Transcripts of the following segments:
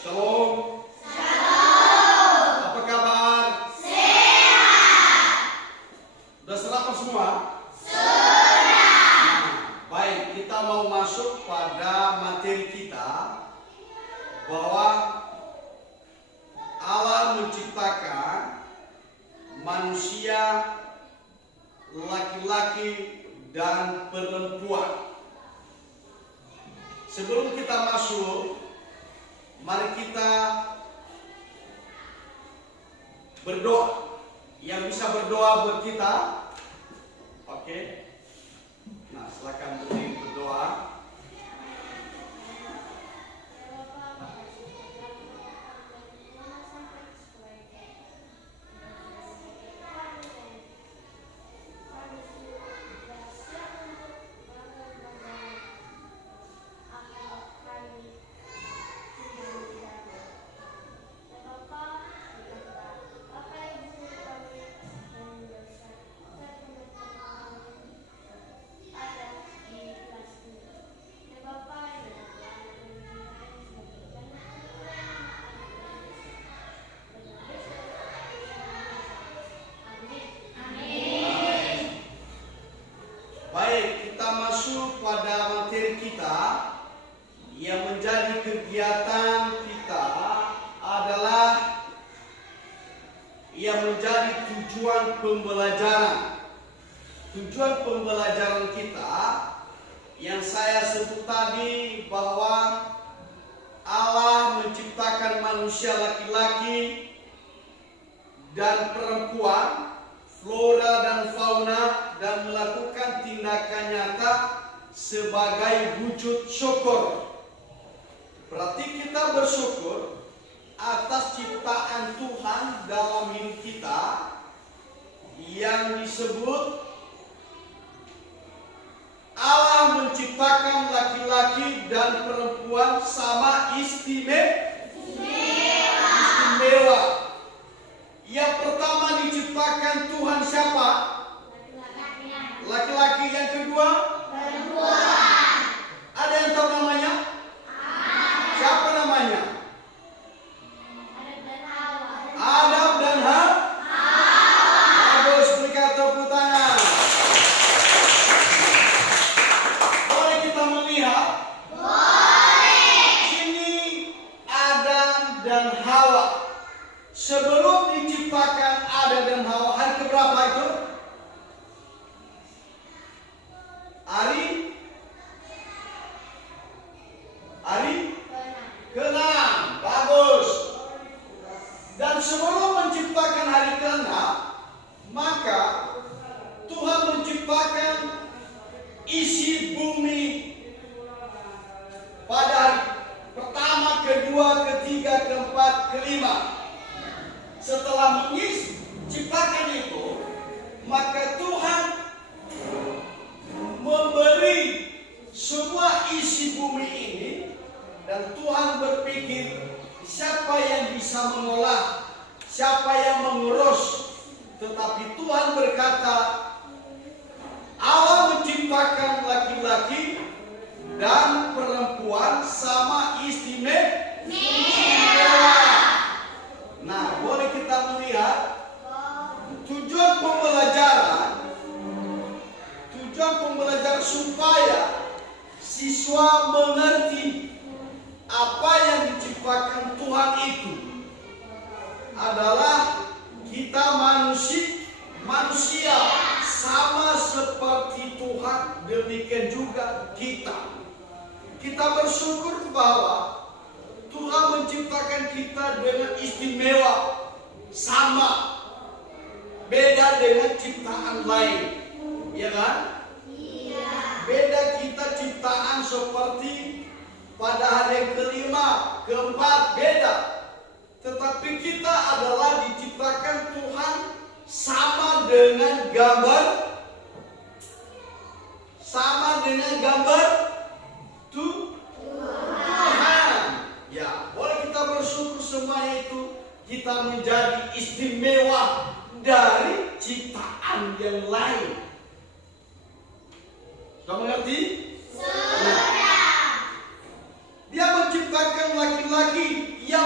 Shalom. Apa kabar? Sudah sarapan semua? Baik, kita mau masuk pada materi kita bahwa Allah menciptakan manusia laki-laki dan perempuan. Sebelum kita masuk, mari kita berdoa. Yang bisa berdoa buat kita, oke? Nah, silakan berdiri berdoa. Yang menjadi kegiatan kita adalah yang menjadi tujuan pembelajaran. Tujuan pembelajaran kita yang saya sebut tadi bahwa Allah menciptakan manusia laki-laki dan perempuan, flora dan fauna, dan melakukan tindakan nyata sebagai wujud syukur. Berarti kita bersyukur atas ciptaan Tuhan dalam hidup kita yang disebut Allah menciptakan laki-laki dan perempuan sama istimewa. Yang pertama diciptakan Tuhan siapa? Laki-laki. Yang kedua? Perempuan. Ada yang tahu namanya? Siapa namanya? Adam dan Hawa. Bagus, berikan tepuk tangan. Boleh kita melihat? Boleh. Ini Adam dan Hawa. Sebelum diciptakan Adam dan Hawa, hari keberapa itu? Hari ke-6. Bagus. Dan sebelum menciptakan hari ke-6, maka Tuhan menciptakan isi bumi pada hari pertama, kedua, ketiga, keempat, kelima. Setelah menciptakan itu, maka Tuhan memberi semua isi bumi ini. Dan Tuhan berpikir, siapa yang bisa mengolah, siapa yang mengurus. Tetapi Tuhan berkata, Allah menciptakan laki-laki dan perempuan sama istimewa. Nah, boleh kita melihat tujuan pembelajaran supaya siswa mengerti apa yang diciptakan Tuhan itu adalah kita manusia sama seperti Tuhan, demikian juga kita. Kita bersyukur bahwa Tuhan menciptakan kita dengan istimewa, sama, beda dengan ciptaan lain, ya kan? Iya. Beda kita ciptaan seperti pada hari yang kelima, keempat, beda. Tetapi kita adalah diciptakan Tuhan sama dengan gambar Tuhan. Ya, boleh kita bersyukur semuanya itu kita menjadi istimewa dari ciptaan yang lain. Kamu mengerti? Dia menciptakan laki-laki yang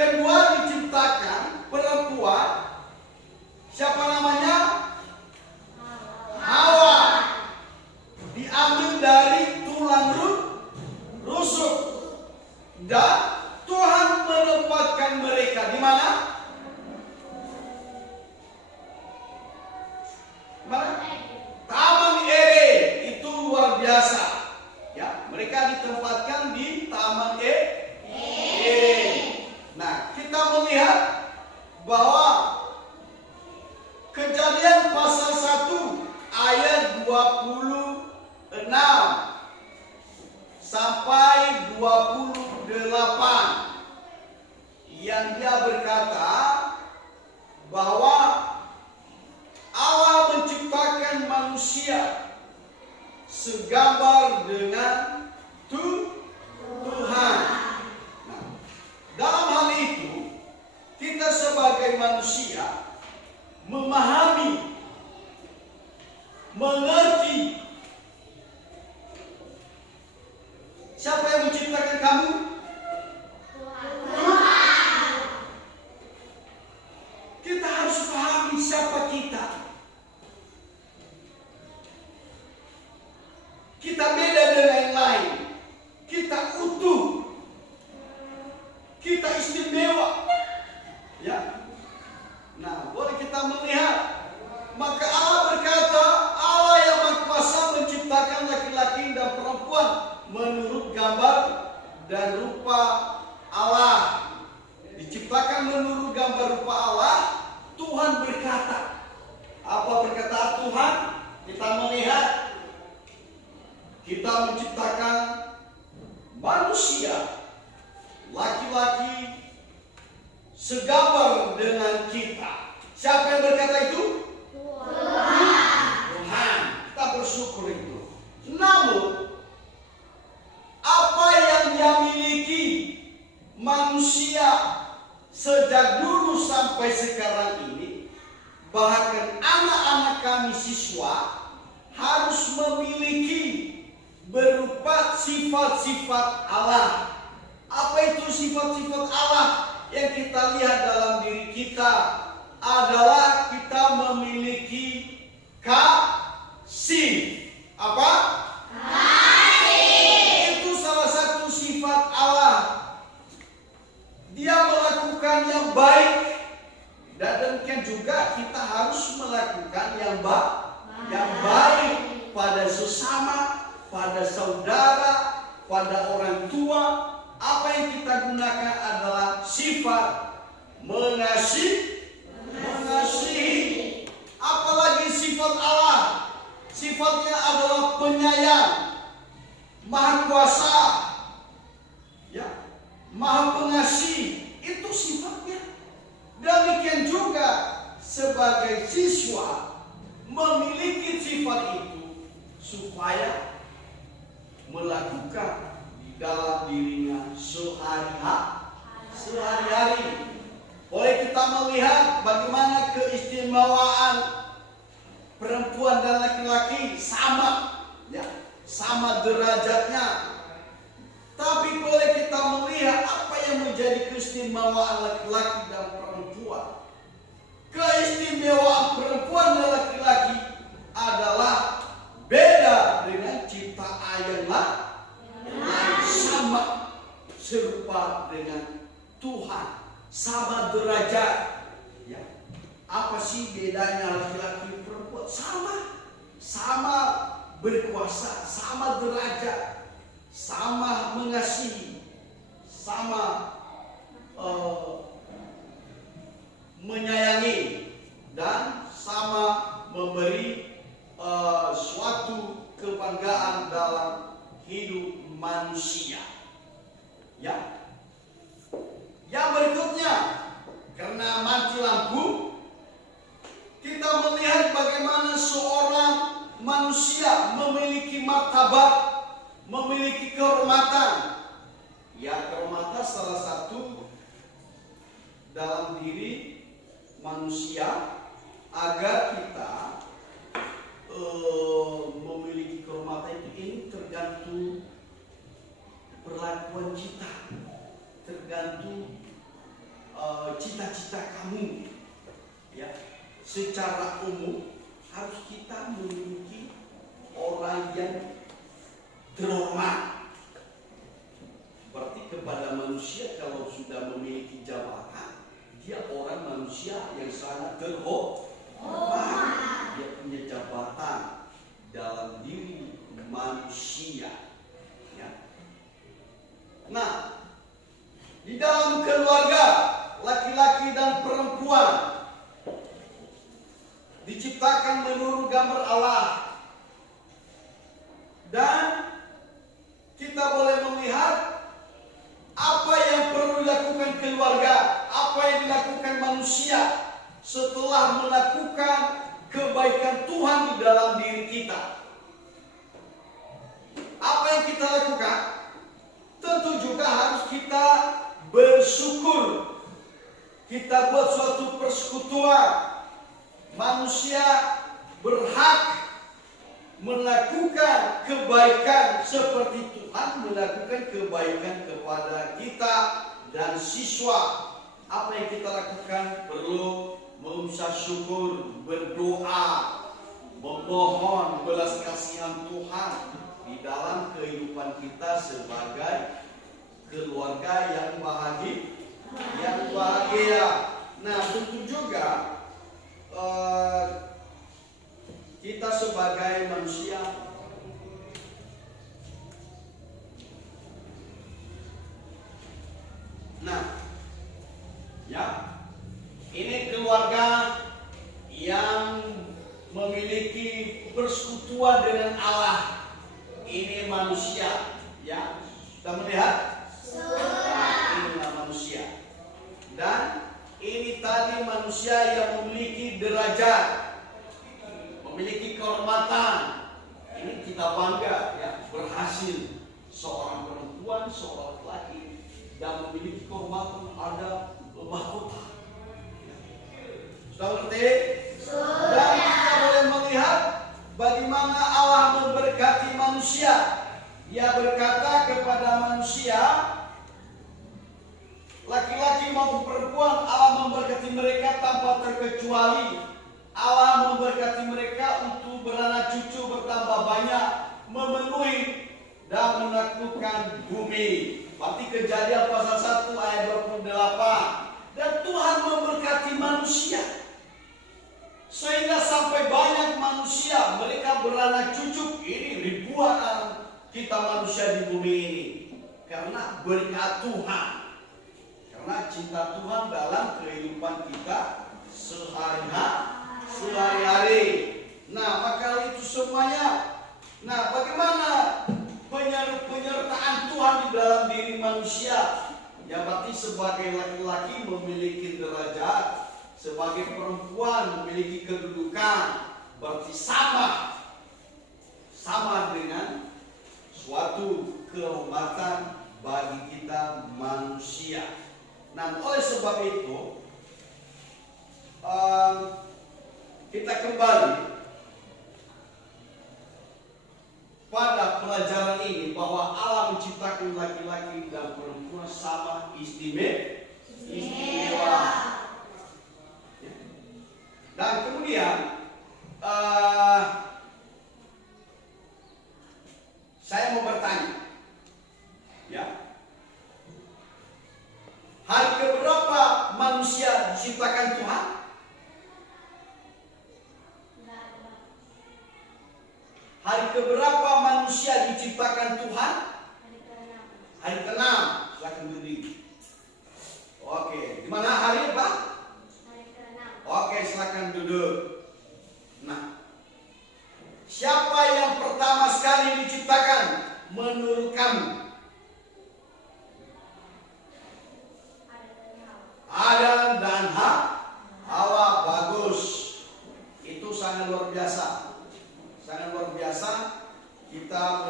kedua diciptakan perempuan. Siapa namanya? Hawa. Diambil dari tulang rusuk. Dan Tuhan menempatkan mereka di mana? Taman Eden. Itu luar biasa. Ya, mereka ditempatkan di Taman Eden. Nah, kita melihat bahwa Kejadian pasal 1 ayat 26 sampai 28 yang dia berkata bahwa Allah menciptakan manusia segambar dengan Tuhan. Nah, dalam hal itu kita sebagai manusia memahami, mengerti siapa yang menciptakan kamu? Tuhan. Kita harus pahami siapa kita. Kita beda dengan yang lain. Kita utuh. Kita istimewa. Ya. Nah, boleh kita melihat. Maka Allah berkata, Allah yang Maha Kuasa menciptakan laki-laki dan perempuan menurut gambar dan rupa Allah. Diciptakan menurut gambar rupa Allah. Tuhan berkata. Apa perkataan Tuhan? Kita melihat. Kita menciptakan manusia, laki-laki, segambar dengan kita. Siapa yang berkata itu? Tuhan. Kita bersyukur itu. Namun, apa yang dia miliki manusia sejak dulu sampai sekarang ini, bahkan anak-anak kami siswa harus memiliki berupa sifat-sifat Allah. Apa itu sifat-sifat Allah? Yang kita lihat dalam diri kita adalah kita memiliki kasih. Apa? Kasih. Itu salah satu sifat Allah. Dia melakukan yang baik. Dan demikian juga kita harus melakukan yang baik pada sesama, pada saudara, pada orang tua. Apa yang kita gunakan adalah sifat mengasihi. Apalagi sifat Allah. Sifatnya adalah penyayang, Maha Kuasa, ya, Maha Pengasih. Itu sifatnya. Demikian juga sebagai siswa memiliki sifat itu supaya melakukan dalam dirinya sehari-hari. Boleh kita melihat bagaimana keistimewaan perempuan dan laki-laki sama, ya, sama derajatnya. Tapi boleh kita melihat apa yang menjadi keistimewaan laki-laki dan perempuan. Keistimewaan perempuan dan laki-laki adalah beda dengan ciptaan yang lain, sama serupa dengan Tuhan, sama derajat. Ya. Apa sih bedanya laki-laki perempuan? Sama berkuasa, sama derajat, sama mengasihi, sama menyayangi, dan sama memberi suatu kebanggaan dalam hidup manusia. Ya. Yang berikutnya, karena mati lampu, kita melihat bagaimana seorang manusia memiliki martabat, memiliki kehormatan. Ya, kehormatan salah satu dalam diri manusia agar kita memiliki kehormatan itu, ini tergantung perlakuan kita, tergantung cita-cita kamu, ya, secara umum harus kita memiliki orang yang terhormat. Berarti kepada manusia kalau sudah memiliki jabatan, dia orang manusia yang sangat terhormat. Dia punya jabatan dalam diri manusia. Ya. Nah, di dalam keluarga laki-laki dan perempuan diciptakan menurut gambar Allah, dan kita boleh melihat apa yang perlu dilakukan keluarga, apa yang dilakukan manusia setelah melakukan kebaikan Tuhan di dalam diri kita. Apa yang kita lakukan? Tentu juga harus kita bersyukur. Kita buat suatu persekutuan. Manusia berhak melakukan kebaikan seperti Tuhan melakukan kebaikan kepada kita dan siswa. Apa yang kita lakukan? Perlu mengucap syukur, berdoa, memohon belas kasihan Tuhan di dalam kehidupan kita sebagai keluarga yang bahagia. Nah, tentu juga kita sebagai manusia ini keluarga yang memiliki persekutuan dengan Allah. Ini manusia, ya. Kita melihat inilah manusia. Dan ini tadi manusia yang memiliki derajat, memiliki kehormatan. Ini kita bangga, ya, berhasil seorang perempuan, seorang laki yang memiliki kehormatan, ada mahkota. Sudah ngerti? Dan kita boleh melihat bagaimana Allah memberkati manusia. Dia berkata kepada manusia, laki-laki maupun perempuan, Allah memberkati mereka tanpa terkecuali. Allah memberkati mereka untuk beranak cucu bertambah banyak, memenuhi dan menaklukkan bumi. Berarti Kejadian pasal 1 ayat 28. Dan Tuhan memberkati manusia sehingga sampai banyak manusia, mereka beranak cucu. Ini ribuan kita manusia di bumi ini karena berkat Tuhan, karena cinta Tuhan dalam kehidupan kita sehari-hari. Nah, maka itu semuanya. Nah, bagaimana penyertaan Tuhan di dalam diri manusia? Ya, berarti sebagai laki-laki memiliki derajat, sebagai perempuan memiliki kedudukan, berarti sama dengan suatu kehormatan bagi kita manusia. Nah, oleh sebab itu kita kembali pada pelajaran ini bahwa Allah menciptakan laki-laki dan perempuan sama istimewa. Dan kemudian saya mau bertanya, ya, hari keberapa manusia diciptakan Tuhan? Hari keberapa manusia diciptakan Tuhan? Hari ke-6. Silakan berdiri. Oke, di mana hari Pak? Hari ke-6. Oke, silakan duduk. Nah, siapa yang pertama sekali diciptakan menurut kamu? Adam dan Hawa. Bagus. Itu sangat luar biasa. Sangat luar biasa. Kita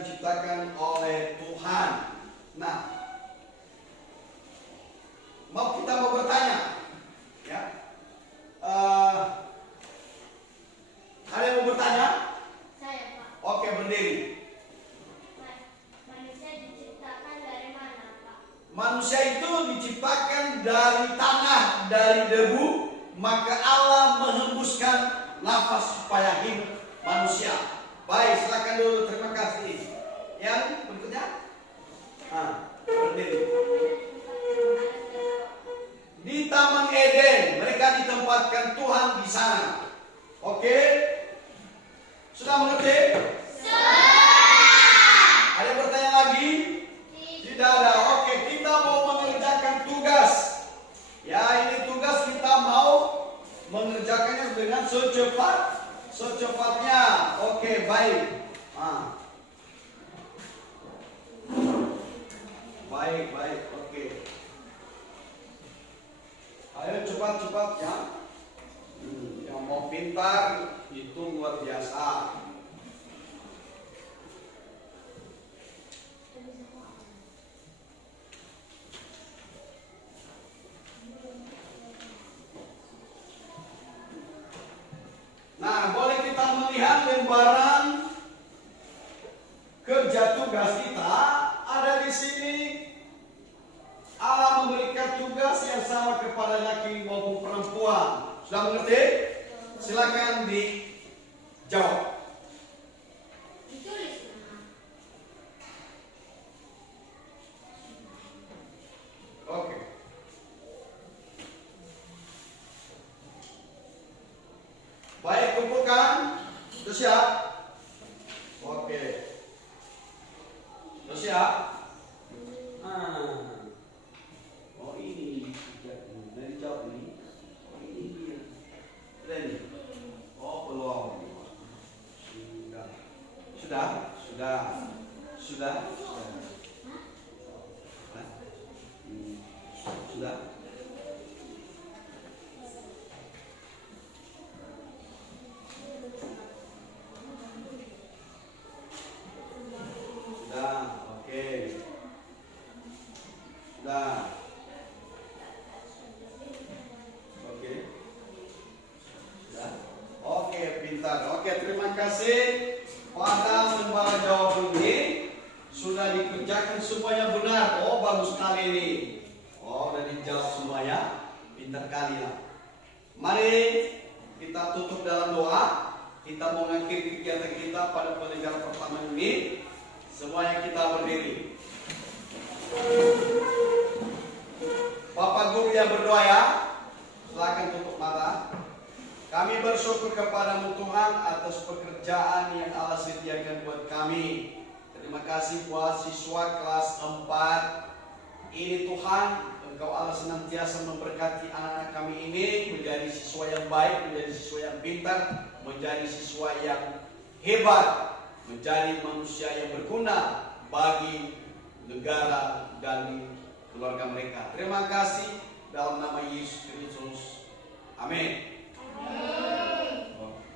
diciptakan oleh Tuhan. Nah, kita mau bertanya, ya. Ada yang mau bertanya? Saya, Pak. Oke, berdiri. Manusia diciptakan dari mana, Pak? Manusia itu itu diciptakan dari tanah, dari debu, maka Allah menghembuskan nafas supaya hidup manusia. Baik, silakan dulu. Terima kasih. Yang berikutnya, berdiri. Di Taman Eden, mereka ditempatkan Tuhan di sana. Oke? Sudah mengerti? Ada yang bertanya lagi? Tidak ada. Oke, kita mau mengerjakan tugas. Ya, ini tugas kita mau mengerjakannya dengan secepatnya. Oke, baik. Baik. Oke. Ayo cepat ya. Yang mau pintar itu luar biasa. Nah, boleh kita melihat lembaran kerja tugas kita ada di sini. Allah memberikan tugas yang sama kepada laki maupun perempuan. Sudah mengerti? Silakan dijawab. Oke. Baik, kumpulkan. Sudah siap? Oke. Sudah siap? Oh ini dari jawab ini. Oh ini dia. Ini. Oh belum. Sudah. Oke, pintar. Oke, terima kasih pada membara jawab ini. Sudah dikerjakan semuanya benar. Oh, bagus sekali ini. Oh, udah dijawab semuanya. Pintar kali lah. Mari kita tutup dalam doa. Kita mau mengakhiri kegiatan kita pada pelajaran pertama ini. Semuanya kita berdiri. Bapak Guru yang berdoa ya. Silakan tutup mata. Kami bersyukur kepadamu Tuhan atas pekerjaan yang Allah sediakan buat kami. Terima kasih buat siswa kelas 4. Ini Tuhan, Engkau Allah senantiasa memberkati anak-anak kami ini menjadi siswa yang baik, menjadi siswa yang pintar, menjadi siswa yang hebat, menjadi manusia yang berguna bagi negara dan keluarga mereka. Terima kasih dalam nama Yesus Kristus. Amin.